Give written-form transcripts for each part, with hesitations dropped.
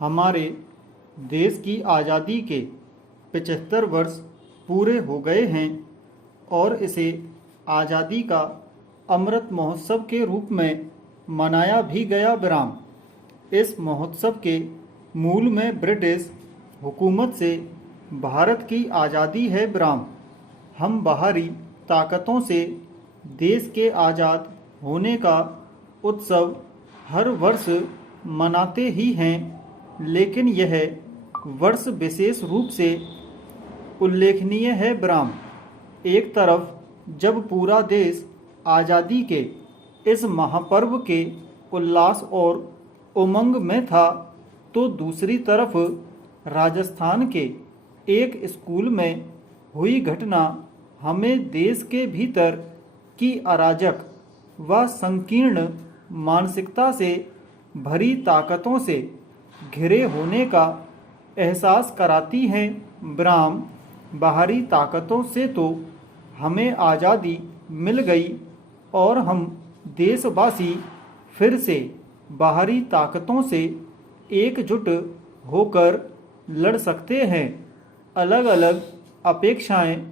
हमारे देश की आज़ादी के 75 वर्ष पूरे हो गए हैं और इसे आज़ादी का अमृत महोत्सव के रूप में मनाया भी गया ब्राह्म। इस महोत्सव के मूल में ब्रिटिश हुकूमत से भारत की आज़ादी है ब्राह्म। हम बाहरी ताकतों से देश के आज़ाद होने का उत्सव हर वर्ष मनाते ही हैं, लेकिन यह वर्ष विशेष रूप से उल्लेखनीय है ब्राह्म। एक तरफ जब पूरा देश आज़ादी के इस महापर्व के उल्लास और उमंग में था, तो दूसरी तरफ राजस्थान के एक स्कूल में हुई घटना हमें देश के भीतर की अराजक व संकीर्ण मानसिकता से भरी ताकतों से घिरे होने का एहसास कराती है ब्राह्म। बाहरी ताकतों से तो हमें आज़ादी मिल गई और हम देशवासी फिर से बाहरी ताकतों से एकजुट होकर लड़ सकते हैं। अलग अलग अपेक्षाएं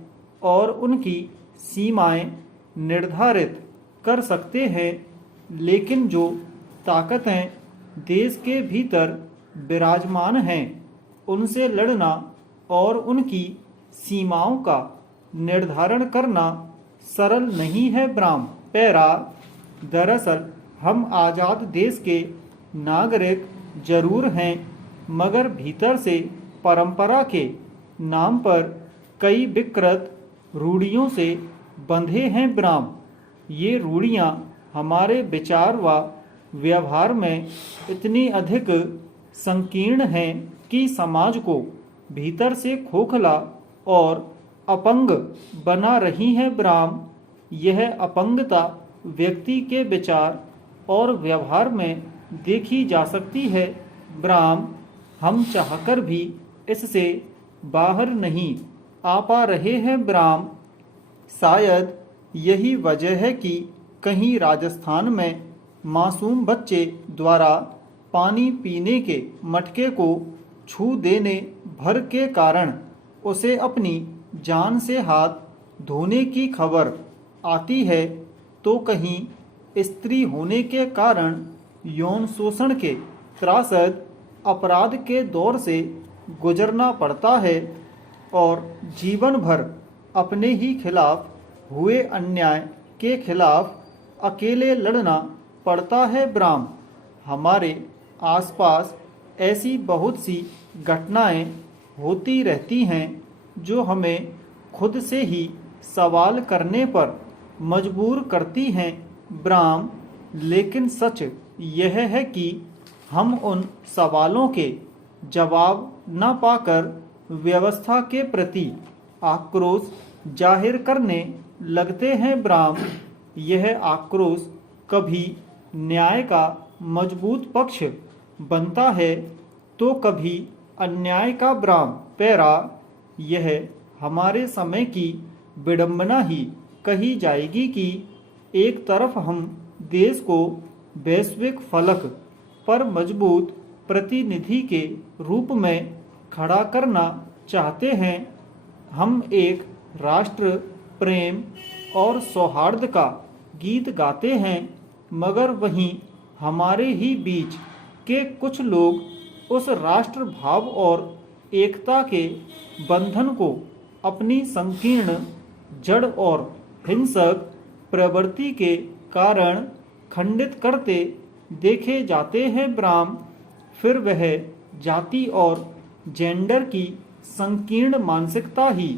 और उनकी सीमाएं निर्धारित कर सकते हैं, लेकिन जो ताकतें देश के भीतर विराजमान हैं, उनसे लड़ना और उनकी सीमाओं का निर्धारण करना सरल नहीं है ब्राह्म। पैरा दरअसल हम आज़ाद देश के नागरिक जरूर हैं, मगर भीतर से परंपरा के नाम पर कई विकृत रूढ़ियों से बंधे हैं ब्राह्म। ये रूढ़ियाँ हमारे विचार व व्यवहार में इतनी अधिक संकीर्ण हैं कि समाज को भीतर से खोखला और अपंग बना रही है ब्राह्म। यह अपंगता व्यक्ति के विचार और व्यवहार में देखी जा सकती है ब्राह्म। हम चाहकर भी इससे बाहर नहीं आ पा रहे हैं ब्राह्म। शायद यही वजह है कि कहीं राजस्थान में मासूम बच्चे द्वारा पानी पीने के मटके को छू देने भर के कारण उसे अपनी जान से हाथ धोने की खबर आती है, तो कहीं स्त्री होने के कारण यौन शोषण के त्रासद अपराध के दौर से गुजरना पड़ता है और जीवन भर अपने ही खिलाफ हुए अन्याय के खिलाफ अकेले लड़ना पड़ता है ब्राह्म। हमारे आसपास ऐसी बहुत सी घटनाएं होती रहती हैं जो हमें खुद से ही सवाल करने पर मजबूर करती हैं ब्राह्म। लेकिन सच यह है कि हम उन सवालों के जवाब न पाकर व्यवस्था के प्रति आक्रोश जाहिर करने लगते हैं ब्राह्म। यह आक्रोश कभी न्याय का मजबूत पक्ष बनता है तो कभी अन्याय का ब्राह्म। पैरा यह हमारे समय की विडंबना ही कही जाएगी कि एक तरफ हम देश को वैश्विक फलक पर मजबूत प्रतिनिधि के रूप में खड़ा करना चाहते हैं। हम एक राष्ट्र प्रेम और सौहार्द का गीत गाते हैं, मगर वहीं हमारे ही बीच के कुछ लोग उस राष्ट्र भाव और एकता के बंधन को अपनी संकीर्ण जड़ और हिंसक प्रवृत्ति के कारण खंडित करते देखे जाते हैं ब्राह्म। फिर वह जाति और जेंडर की संकीर्ण मानसिकता ही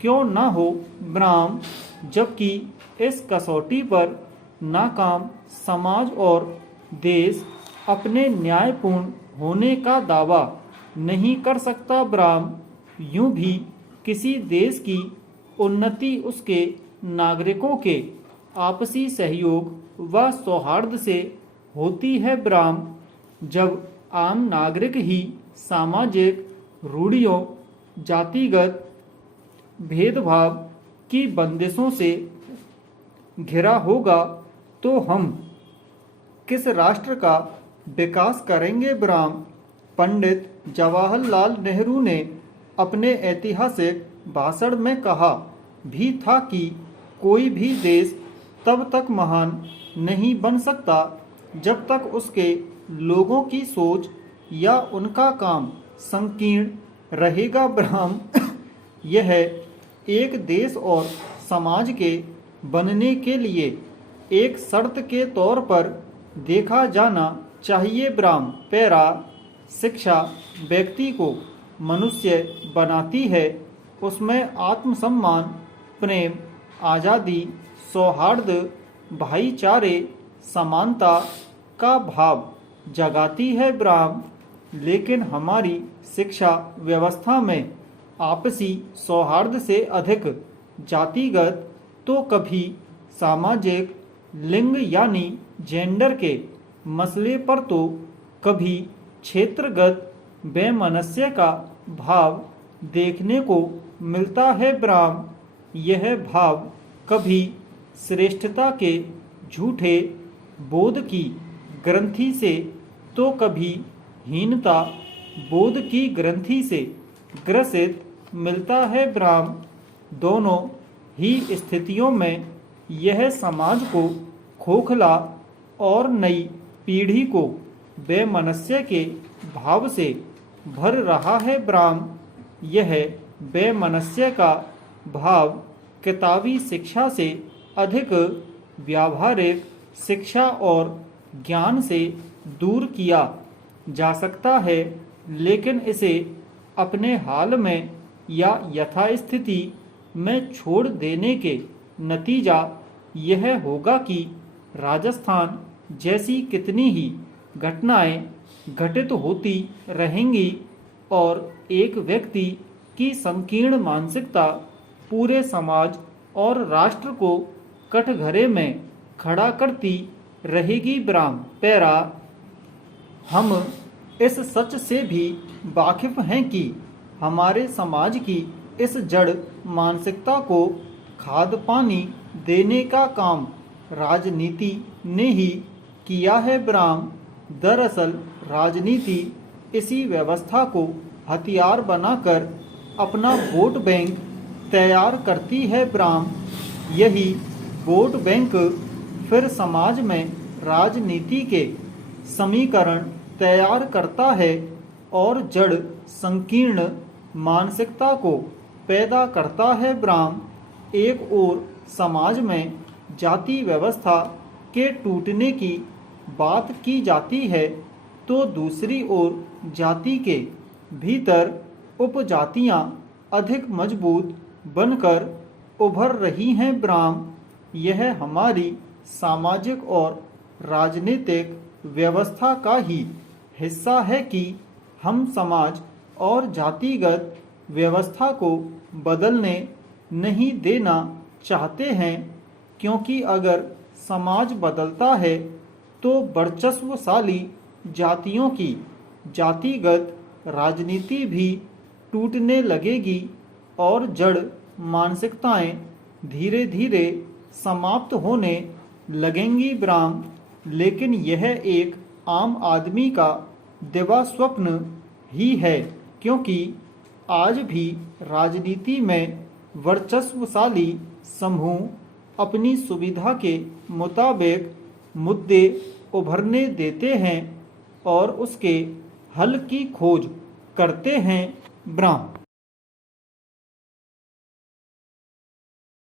क्यों न हो ब्राह्म, जबकि इस कसौटी पर नाकाम समाज और देश अपने न्यायपूर्ण होने का दावा नहीं कर सकता ब्राह्म। यूं भी किसी देश की उन्नति उसके नागरिकों के आपसी सहयोग व सौहार्द से होती है ब्राह्म। जब आम नागरिक ही सामाजिक रूढ़ियों, जातिगत भेदभाव की बंदिशों से घिरा होगा, तो हम किस राष्ट्र का विकास करेंगे ब्राह्म। पंडित जवाहरलाल नेहरू ने अपने ऐतिहासिक भाषण में कहा भी था कि कोई भी देश तब तक महान नहीं बन सकता जब तक उसके लोगों की सोच या उनका काम संकीर्ण रहेगा। ब्राह्म यह एक देश और समाज के बनने के लिए एक शर्त के तौर पर देखा जाना चाहिए। ब्राह्म पैरा शिक्षा व्यक्ति को मनुष्य बनाती है, उसमें आत्मसम्मान, प्रेम, आज़ादी, सौहार्द, भाईचारे, समानता का भाव जगाती है। ब्राह्म लेकिन हमारी शिक्षा व्यवस्था में आपसी सौहार्द से अधिक जातिगत तो कभी सामाजिक लिंग यानी जेंडर के मसले पर तो कभी क्षेत्रगत वैमनस्य का भाव देखने को मिलता है। ब्राह्म यह भाव कभी श्रेष्ठता के झूठे बोध की ग्रंथि से तो कभी हीनता बोध की ग्रंथि से ग्रसित मिलता है। ब्राह्म दोनों ही स्थितियों में यह समाज को खोखला और नई पीढ़ी को वैमनस्य के भाव से भर रहा है। ब्राह्म यह वैमनस्य का भाव किताबी शिक्षा से अधिक व्यावहारिक शिक्षा और ज्ञान से दूर किया जा सकता है, लेकिन इसे अपने हाल में या यथास्थिति में छोड़ देने के नतीजा यह होगा कि राजस्थान जैसी कितनी ही घटनाएं घटित होती रहेंगी और एक व्यक्ति की संकीर्ण मानसिकता पूरे समाज और राष्ट्र को कटघरे में खड़ा करती रहेगी। ब्राह्म पैरा हम इस सच से भी वाकिफ हैं कि हमारे समाज की इस जड़ मानसिकता को खाद पानी देने का काम राजनीति ने ही किया है। ब्राह्म दरअसल राजनीति इसी व्यवस्था को हथियार बनाकर अपना वोट बैंक तैयार करती है। ब्राह्म यही वोट बैंक फिर समाज में राजनीति के समीकरण तैयार करता है और जड़ संकीर्ण मानसिकता को पैदा करता है। ब्राह्म एक ओर समाज में जाति व्यवस्था के टूटने की बात की जाती है तो दूसरी ओर जाति के भीतर उपजातियां अधिक मजबूत बनकर उभर रही हैं। ब्राह्म यह हमारी सामाजिक और राजनीतिक व्यवस्था का ही हिस्सा है कि हम समाज और जातिगत व्यवस्था को बदलने नहीं देना चाहते हैं, क्योंकि अगर समाज बदलता है तो वर्चस्वशाली जातियों की जातिगत राजनीति भी टूटने लगेगी और जड़ मानसिकताएं धीरे धीरे समाप्त होने लगेंगी। ब्राह्म लेकिन यह एक आम आदमी का दिवा स्वप्न ही है, क्योंकि आज भी राजनीति में वर्चस्वशाली समूह अपनी सुविधा के मुताबिक मुद्दे उभरने देते हैं और उसके हल की खोज करते हैं। ब्राह्म